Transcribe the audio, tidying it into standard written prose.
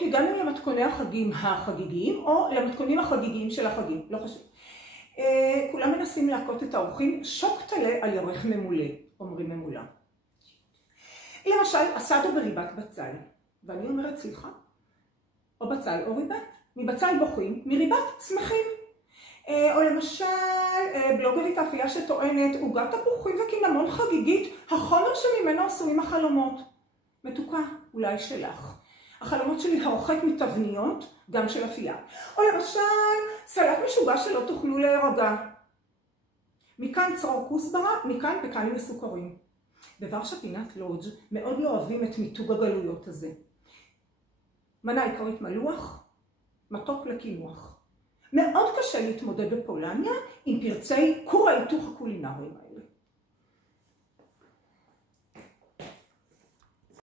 הגענו למתכוני החגים החגיגיים, או למתכונים החגיגיים של החגים, לא חשוב. כולם מנסים להכות את האורחים, שוק תלה על ירך ממולא, אומרים ממולא. למשל, אסדו בריבת בצל, ואני אומרת, סליחה, או בצל או ריבת. מבצל בוכים, מריבת שמחים. או למשל, בלוגרית האפייה שטוענת, עוגת תפוחים וקינמון חגיגית, החומר שממנו עשויים החלומות. מתוקה, אולי שלך. החלומות שלי הרחק מתבניות, גם של אפייה. או למשל, סלט משוגע שלא תוכלו להירגע. מכאן צרור כוסברה, מכאן פקנים מסוכרים. בוורשה פינת לודג' מאוד לא אוהבים את מיתוג הגלויות הזה. מנה עיקרית מלוח, מתוק לקינוח. מאוד קשה להתמודד בפולניה עם פרצי כור ההיתוך הקולינריים.